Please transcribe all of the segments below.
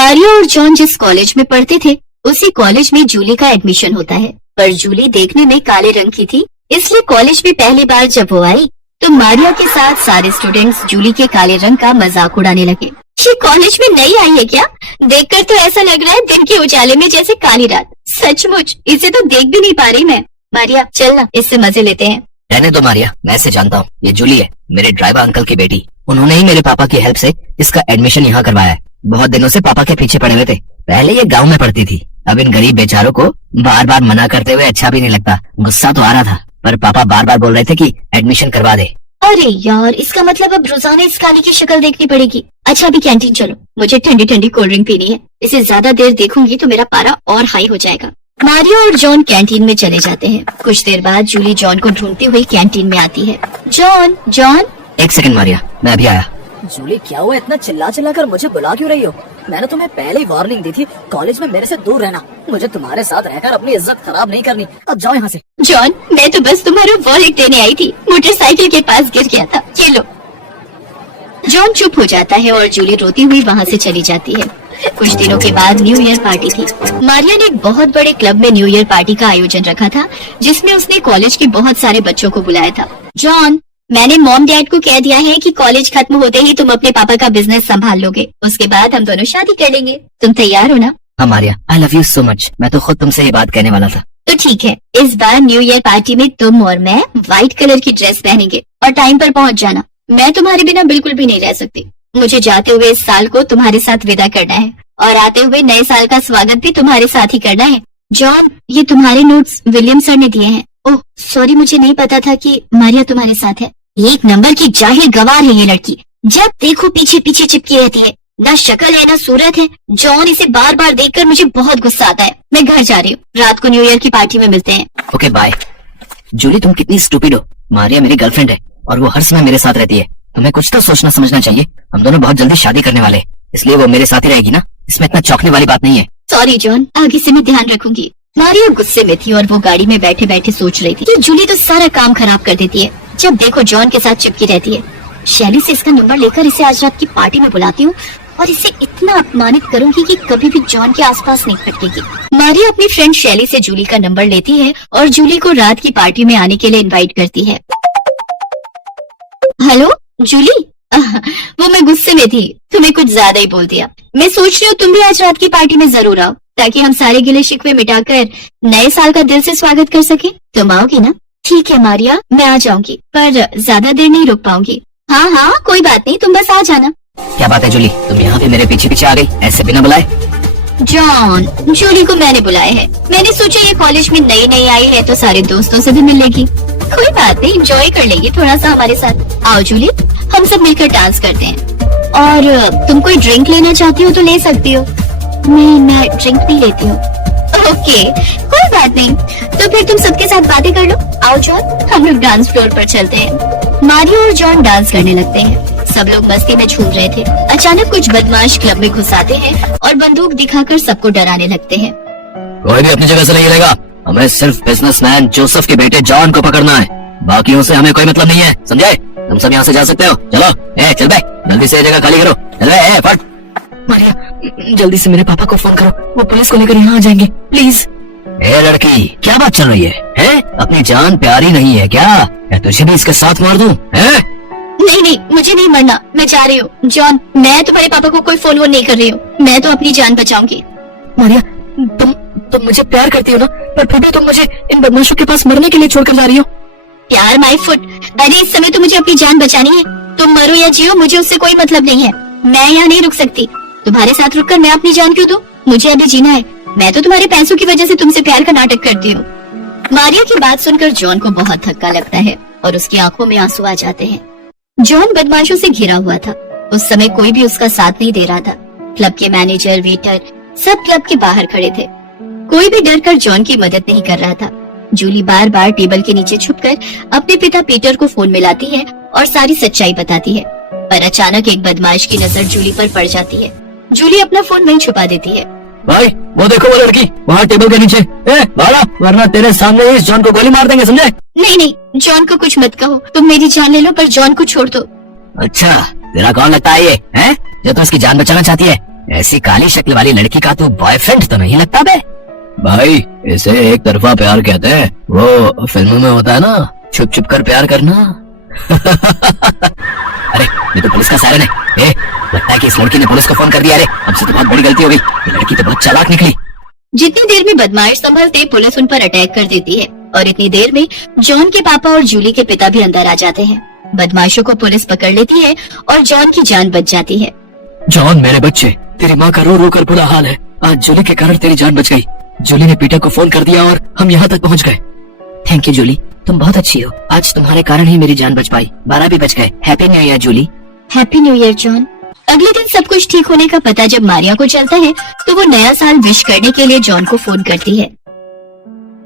मारिया और जॉन जिस कॉलेज में पढ़ते थे उसी कॉलेज में जूली का एडमिशन होता है, पर जूली देखने में काले रंग की थी, इसलिए कॉलेज में पहली बार जब वो आई तो मारिया के साथ सारे स्टूडेंट्स जूली के काले रंग का मजाक उड़ाने लगे। ये कॉलेज में नई आई है क्या? देखकर तो ऐसा लग रहा है दिन के उजाले में जैसे काली रात। सचमुच इसे तो देख भी नहीं पा रही मैं। मारिया चल ना, इससे मजे लेते हैं। रहने दो मारिया, मैं इसे जानता हूँ। ये जूली है, मेरे ड्राइवर अंकल की बेटी। उन्होंने ही मेरे पापा की हेल्प से इसका एडमिशन यहाँ करवाया है। बहुत दिनों से पापा के पीछे पड़े हुए थे। पहले ये गांव में पढ़ती थी। अब इन गरीब बेचारों को बार बार मना करते हुए अच्छा भी नहीं लगता। गुस्सा तो आ रहा था, पर पापा बार बार बोल रहे थे कि एडमिशन करवा दे। अरे यार, इसका मतलब अब रोजाना इस काली की शक्ल देखनी पड़ेगी। अच्छा अभी कैंटीन चलो, मुझे ठंडी ठंडी कोल्ड ड्रिंक पीनी है। इसे ज्यादा देर देखूंगी तो मेरा पारा और हाई हो जाएगा। मारिया और जॉन कैंटीन में चले जाते हैं। कुछ देर बाद जूली जॉन को ढूंढती हुई कैंटीन में आती है। John John. एक सेकंड मारिया, मैं अभी आया। जूली क्या हुआ, इतना चिल्ला चिल्ला कर मुझे बुला क्यों रही हो? मैंने तुम्हें पहले ही वार्निंग दी थी कॉलेज में मेरे से दूर रहना। मुझे तुम्हारे साथ रहकर अपनी इज्जत खराब नहीं करनी। अब जाओ यहाँ से। जॉन मैं तो बस तुम्हारा वॉलेट देने आई थी, मोटरसाइकिल के पास गिर गया था, ये लो। जॉन चुप हो जाता है और जूली रोती हुई वहाँ से चली जाती है। कुछ दिनों के बाद न्यू ईयर पार्टी थी। मारिया ने एक बहुत बड़े क्लब में न्यू ईयर पार्टी का आयोजन रखा था, जिसमें उसने कॉलेज के बहुत सारे बच्चों को बुलाया था। जॉन मैंने मॉम डैड को कह दिया है कि कॉलेज खत्म होते ही तुम अपने पापा का बिजनेस संभाल लोगे, उसके बाद हम दोनों शादी कर लेंगे। तुम तैयार हो ना? हाँ Maria, I love you so much. मैं तो खुद तुमसे ये बात कहने वाला था। तो ठीक है, इस बार न्यू ईयर पार्टी में तुम और मैं व्हाइट कलर की ड्रेस पहनेंगे और टाइम पर पहुंच जाना। मैं तुम्हारे बिना बिल्कुल भी नहीं रह सकती। मुझे जाते हुए इस साल को तुम्हारे साथ विदा करना है और आते हुए नए साल का स्वागत भी तुम्हारे साथ ही करना है। जॉन ये तुम्हारे नोट्स विलियम सर ने दिए हैं। ओह सॉरी, मुझे नहीं पता था कि मारिया तुम्हारे साथ है। एक नंबर की जाहिल गवार है ये लड़की, जब देखो पीछे पीछे चिपकी रहती है। ना शक्ल है ना सूरत है। जॉन इसे बार बार देखकर मुझे बहुत गुस्सा आता है। मैं घर जा रही हूँ, रात को न्यू ईयर की पार्टी में मिलते हैं। Okay bye. जूली तुम कितनी स्टूपिड हो। मारिया मेरी गर्लफ्रेंड है और वो हर समय मेरे साथ रहती है। तुम्हें कुछ तो सोचना समझना चाहिए। हम दोनों बहुत जल्दी शादी करने वाले, इसलिए वो मेरे साथ ही रहेगी ना। इसमें इतना चौंकने वाली बात नहीं है। सॉरी जॉन, आगे से मैं ध्यान रखूंगी। मारिया गुस्से में थी और वो गाड़ी में बैठे बैठे सोच रही थी कि जूली तो सारा काम खराब कर देती है। जब देखो जॉन के साथ चिपकी रहती है। शैली से इसका नंबर लेकर इसे आज रात की पार्टी में बुलाती हूँ और इसे इतना अपमानित करूंगी कि कभी भी जॉन के आसपास नहीं भटकेगी। मारिया अपनी फ्रेंड शैली से जूली का नंबर लेती है और जूली को रात की पार्टी में आने के लिए इनवाइट करती है। हेलो जूली। वो मैं गुस्से में थी, तुम्हें कुछ ज्यादा ही बोल दिया। मैं सोच रही हूँ तुम भी आज रात की पार्टी में जरूर आओ, ताकि हम सारे गिले शिकवे मिटाकर नए साल का दिल से स्वागत कर सके। तुम आओगी ना? ठीक है मारिया, मैं आ जाऊंगी, पर ज्यादा देर नहीं रुक पाऊंगी। हाँ हाँ कोई बात नहीं, तुम बस आ जाना। क्या बात है जूली, तुम यहाँ पे मेरे पीछे पीछे आ गई ऐसे बिना बुलाए? जॉन जूली को मैंने बुलाया है। मैंने सोचा ये कॉलेज में नई नई आई है तो सारे दोस्तों से भी मिल लेगी। कोई बात नहीं, एंजॉय कर लेगी थोड़ा सा हमारे साथ। आओ जूली, हम सब मिलकर डांस करते हैं। और तुम कोई ड्रिंक लेना चाहती हो तो ले सकती हो। मैं ड्रिंक नहीं लेती हूँ। ओके कोई बात नहीं, तो फिर तुम सबके साथ बातें कर लो। आओ जॉन, हम लोग डांस फ्लोर पर चलते हैं। मारिया और जॉन डांस करने लगते हैं। सब लोग मस्ती में झूम रहे थे। अचानक कुछ बदमाश क्लब में घुस आते हैं और बंदूक दिखाकर सबको डराने लगते हैं। कोई भी अपनी जगह से नहीं हिलेगा। हमें सिर्फ बिजनेसमैन जोसेफ के बेटे जॉन को पकड़ना है, बाकियों से हमें कोई मतलब नहीं है, समझे? तुम सब यहाँ से जा सकते हो। चलो चल बे, जल्दी से ये जगह खाली करो। चल फट। मारिया जल्दी से मेरे पापा को फोन करो, वो पुलिस को लेकर यहाँ आ जाएंगे प्लीज। ए लड़की, क्या बात चल रही है? अपनी जान प्यारी नहीं है क्या? मैं तुझे भी इसके साथ मार दूं? नहीं नहीं, मुझे नहीं मरना, मैं जा रही हूँ। जॉन मैं तुम्हारे पापा को कोई फोन वोन नहीं कर रही हूँ, मैं तो अपनी जान बचाऊंगी। मारिया तुम मुझे प्यार करती हो ना, पर फिर भी तुम मुझे इन बदमाशों के पास मरने के लिए छोड़कर जा रही हो। प्यार माय फुट, अरे इस समय तो मुझे अपनी जान बचानी है। तुम मरो या जियो मुझे उससे कोई मतलब नहीं है। मैं यहाँ नहीं रुक सकती। तुम्हारे साथ रुककर मैं अपनी जान क्यों दूं? मुझे अभी जीना है। मैं तो तुम्हारे पैसों की वजह से तुमसे प्यार का नाटक करती हूँ। मारिया की बात सुनकर जॉन को बहुत धक्का लगता है और उसकी आंखों में आंसू आ जाते हैं। जॉन बदमाशों से घिरा हुआ था। उस समय कोई भी उसका साथ नहीं दे रहा था। क्लब के मैनेजर, वेटर सब क्लब के बाहर खड़े थे। कोई भी डरकर जॉन की मदद नहीं कर रहा था। जूली बार बार टेबल के नीचे छुपकर अपने पिता पीटर को फोन मिलाती है और सारी सच्चाई बताती है, पर अचानक एक बदमाश की नजर जूली पर पड़ जाती है। जूली अपना फोन वहीं छुपा देती है। भाई वो देखो वो लड़की वहाँ टेबल के नीचे। भागा, वरना तेरे सामने इस जॉन को गोली मार देंगे, समझे? नहीं नहीं, जॉन को कुछ मत कहो। तुम मेरी जान ले लो पर जॉन को छोड़ दो। अच्छा तेरा कौन लगता है ये? जो तो इसकी जान बचाना चाहती है? ऐसी काली शक्ल वाली लड़की का तो बॉयफ्रेंड तो नहीं लगता बे। भाई इसे एक तरफा प्यार कहते हैं, वो फिल्मों में होता है ना, छुप छुप कर प्यार करना। अरे ये तो पुलिस का सायरन है। लगता है कि इस लड़की ने पुलिस को फोन कर दिया। अरे अब से तो बहुत बड़ी गलती हो गई, ये लड़की तो बहुत चालाक निकली। जितनी देर में बदमाश संभलते पुलिस उन पर अटैक कर देती है और इतनी देर में जॉन के पापा और जूली के पिता भी अंदर आ जाते हैं। बदमाशों को पुलिस पकड़ लेती है और जॉन की जान बच जाती है। जॉन मेरे बच्चे, तेरी माँ का रो रो कर बुरा हाल है। आज जूली के कारण तेरी जान बच गई। जूली ने पीटर को फोन कर दिया और हम यहाँ तक पहुँच गए। थैंक यू जूली, तुम बहुत अच्छी हो। आज तुम्हारे कारण ही मेरी जान बच पाई। 12 भी बच गए। Happy new year Julie. Happy new year John. अगले दिन सब कुछ ठीक होने का पता जब मारिया को चलता है तो वो नया साल विश करने के लिए जॉन को फोन करती है।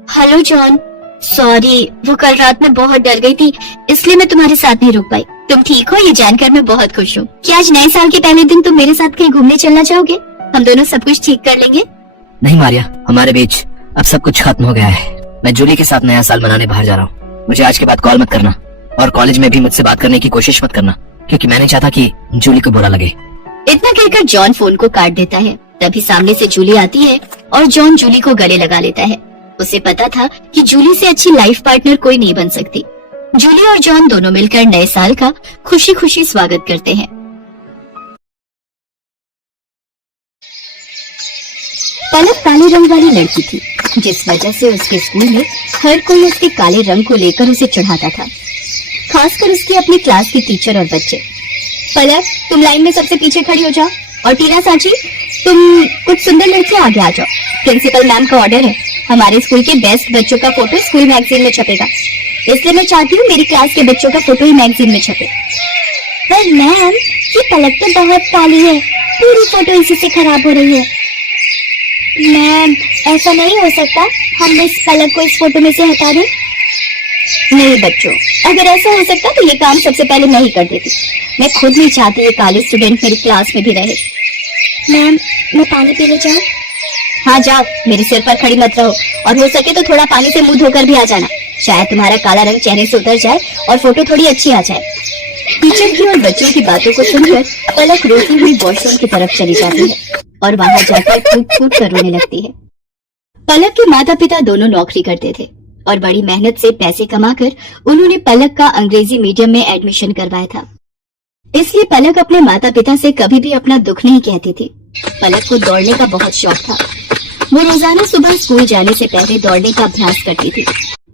हेलो जॉन, सॉरी वो कल रात में बहुत डर गई थी इसलिए मैं तुम्हारे साथ नहीं रुक पाई। तुम ठीक हो ये जानकर मैं बहुत खुश हूँ। क्या आज नए साल के पहले दिन तुम मेरे साथ कहीं घूमने चलना चाहोगे? हम दोनों सब कुछ ठीक कर लेंगे। नहीं मारिया, हमारे बीच अब सब कुछ खत्म हो गया है। मैं जूली के साथ नया साल मनाने बाहर जा रहा हूँ। मुझे आज के बाद कॉल मत करना और कॉलेज में भी मुझसे बात करने की कोशिश मत करना, क्योंकि मैं नहीं चाहता कि जूली को बुरा लगे। इतना कहकर जॉन फोन को काट देता है। तभी सामने से जूली आती है और जॉन जूली को गले लगा लेता है। उसे पता था कि जूली से अच्छी लाइफ पार्टनर कोई नहीं बन सकती। जूली और जॉन दोनों मिलकर नए साल का खुशी खुशी स्वागत करते हैं। पलक काले रंग वाली लड़की थी, जिस वजह से उसके स्कूल में हर कोई उसके काले रंग को लेकर उसे चिढ़ाता था, खासकर उसके अपने क्लास के टीचर और बच्चे। पलक तुम लाइन में सबसे पीछे खड़ी हो जाओ और टीना सांची तुम कुछ सुंदर लड़कियां आगे आ जाओ। प्रिंसिपल मैम का ऑर्डर है, हमारे स्कूल के बेस्ट बच्चों का फोटो स्कूल मैगजीन में छपेगा, इसलिए मैं चाहती हूँ मेरी क्लास के बच्चों का फोटो ही मैगजीन में छपे। पर मैम ये पलक तो बहुत काली है, पूरी फोटो इसी से खराब हो रही है। मैम ऐसा नहीं हो सकता, हम इस पलक को इस फोटो में से हटा दें। नहीं बच्चों, अगर ऐसा हो सकता तो ये काम सबसे पहले मैं ही कर देती। मैं खुद नहीं चाहती ये काले स्टूडेंट मेरी क्लास में भी रहे। मैम मैं पानी पी ले जाऊं? हाँ जाओ, मेरे सिर पर खड़ी मत रहो और हो सके तो थोड़ा पानी से मुंह धोकर भी आ जाना, शायद तुम्हारा काला रंग चेहरे से उतर जाए और फोटो थोड़ी अच्छी आ जाए। टीचर की और बच्चों की बातों को सुनकर पलक रोती हुई वॉशरूम की तरफ चली जाती है और वहां जाकर कूद कूद कर रोने लगती है। पलक के माता पिता दोनों नौकरी करते थे और बड़ी मेहनत से पैसे कमाकर उन्होंने पलक का अंग्रेजी मीडियम में एडमिशन करवाया था। इसलिए पलक अपने माता पिता से कभी भी अपना दुख नहीं कहती थी। पलक को दौड़ने का बहुत शौक था। वो रोजाना सुबह स्कूल जाने से पहले दौड़ने का अभ्यास करती थी,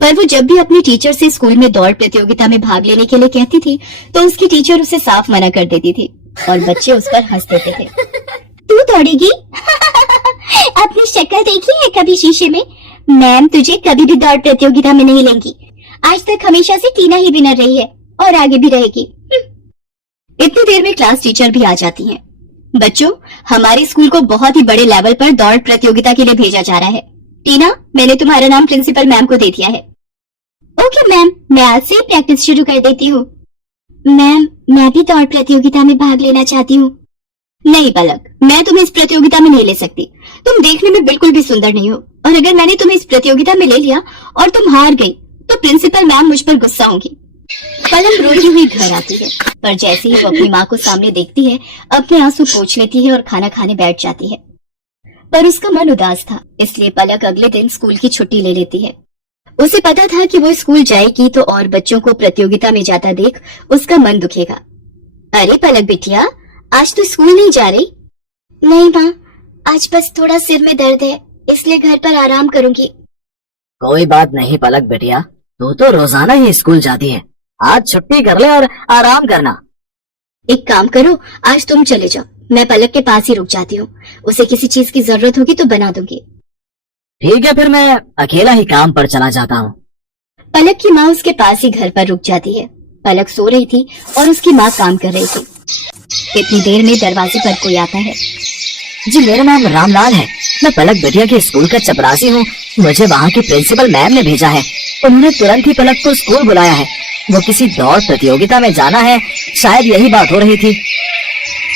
पर वो जब भी अपनी टीचर से स्कूल में दौड़ प्रतियोगिता में भाग लेने के लिए कहती थी तो उसकी टीचर उसे साफ मना कर देती थी और बच्चे उस पर हंस देते थे। तू दौड़ेगी? अपनी शक्ल देखी है कभी शीशे में? मैम तुझे कभी भी दौड़ प्रतियोगिता में नहीं लेंगी। आज तक हमेशा से टीना ही विनर रही है और आगे भी रहेगी। इतनी देर में क्लास टीचर भी आ जाती हैं। बच्चों, हमारे स्कूल को बहुत ही बड़े लेवल पर दौड़ प्रतियोगिता के लिए भेजा जा रहा है। टीना, मैंने तुम्हारा नाम प्रिंसिपल मैम को दे दिया है। ओके मैम, मैं आज से प्रैक्टिस शुरू कर देती हूँ। मैम मैं भी दौड़ प्रतियोगिता में भाग लेना चाहती हूँ। नहीं पलक, मैं तुम्हें इस प्रतियोगिता में नहीं ले सकती। तुम देखने में बिल्कुल भी सुंदर नहीं हो और अगर मैंने तुम्हें इस प्रतियोगिता में ले लिया और तुम हार गई तो प्रिंसिपल मैम मुझ पर गुस्सा होंगी। पलक रोती हुई घर आती है, पर जैसे ही वो अपनी माँ को सामने देखती है अपने आंसू पोंछ लेती है और खाना खाने बैठ जाती है। पर उसका मन उदास था, इसलिए पलक अगले दिन स्कूल की छुट्टी ले लेती है। उसे पता था कि वो स्कूल जाएगी तो और बच्चों को प्रतियोगिता में जाता देख उसका मन दुखेगा। अरे पलक बिटिया, आज तो स्कूल नहीं जा रही? नहीं माँ, आज बस थोड़ा सिर में दर्द है, इसलिए घर पर आराम करूंगी। कोई बात नहीं पलक बेटिया, तू तो रोजाना ही स्कूल जाती है, आज छुट्टी कर ले और आराम करना। एक काम करो, आज तुम चले जाओ, मैं पलक के पास ही रुक जाती हूँ। उसे किसी चीज की जरूरत होगी तो बना दूंगी। ठीक है, फिर मैं अकेला ही काम पर चला जाता हूँ। पलक की माँ उसके पास ही घर पर रुक जाती है। पलक सो रही थी और उसकी माँ काम कर रही थी। इतनी देर में दरवाजे पर कोई आता है। जी मेरा नाम रामलाल है, मैं पलक बेटिया के स्कूल का चपरासी हूँ। मुझे वहाँ की प्रिंसिपल मैम ने भेजा है, उन्होंने तुरंत ही पलक को स्कूल बुलाया है। वो किसी दौड़ प्रतियोगिता में जाना है, शायद यही बात हो रही थी।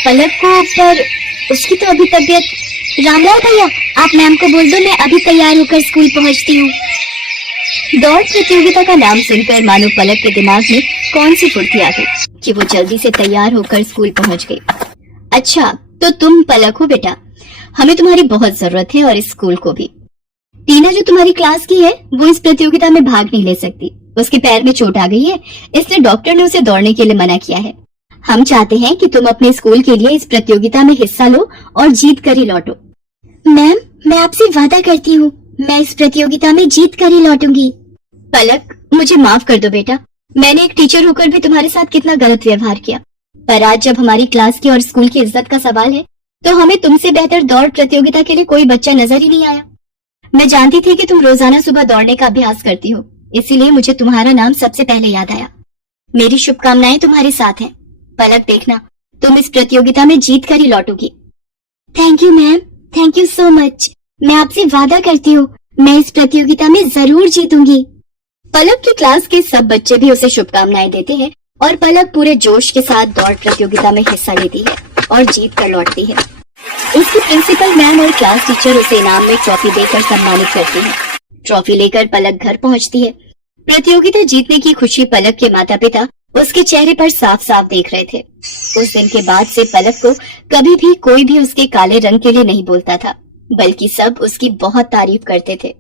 पलक को, पर उसकी तो अभी तबीयत। रामलाल भैया, आप मैम को बोल दो मैं अभी तैयार होकर स्कूल पहुँचती हूँ। दौड़ प्रतियोगिता का नाम सुनकर मानो पलक के दिमाग में कौन सी फुर्ती आ गई कि वो जल्दी से तैयार होकर स्कूल पहुँच गई। अच्छा, तो तुम पलक हो बेटा। हमें तुम्हारी बहुत जरूरत है और इस स्कूल को भी। टीना जो तुम्हारी क्लास की है वो इस प्रतियोगिता में भाग नहीं ले सकती। उसके पैर में चोट आ गई है, इसलिए डॉक्टर ने उसे दौड़ने के लिए मना किया है। हम चाहते हैं कि तुम अपने स्कूल के लिए इस प्रतियोगिता में हिस्सा लो और जीत कर ही लौटो। मैम, मैं आपसे वादा करती हूँ, मैं इस प्रतियोगिता में जीत कर ही लौटूंगी। पलक, मुझे माफ कर दो बेटा। मैंने एक टीचर होकर भी तुम्हारे साथ कितना गलत व्यवहार किया, पर आज जब हमारी क्लास की और स्कूल की इज्जत का सवाल है तो हमें तुमसे बेहतर दौड़ प्रतियोगिता के लिए कोई बच्चा नजर ही नहीं आया। मैं जानती थी कि तुम रोजाना सुबह दौड़ने का अभ्यास करती हो, इसीलिए मुझे तुम्हारा नाम सबसे पहले याद आया। मेरी शुभकामनाएं तुम्हारे साथ हैं। पलक, देखना तुम इस प्रतियोगिता में जीत कर ही लौटोगी। Thank you ma'am, thank you so much. मैं आपसे वादा करती हूँ मैं इस प्रतियोगिता में जरूर जीतूंगी। पलक की क्लास के सब बच्चे भी उसे शुभकामनाएं देते हैं और पलक पूरे जोश के साथ दौड़ प्रतियोगिता में हिस्सा लेती है और जीत कर लौटती है। उसकी प्रिंसिपल मैम और क्लास टीचर उसे इनाम में ट्रॉफी देकर सम्मानित करती हैं। ट्रॉफी लेकर पलक घर पहुंचती है। प्रतियोगिता जीतने की खुशी पलक के माता पिता उसके चेहरे पर साफ साफ देख रहे थे। उस दिन के बाद से पलक को कभी भी कोई भी उसके काले रंग के लिए नहीं बोलता था, बल्कि सब उसकी बहुत तारीफ करते थे।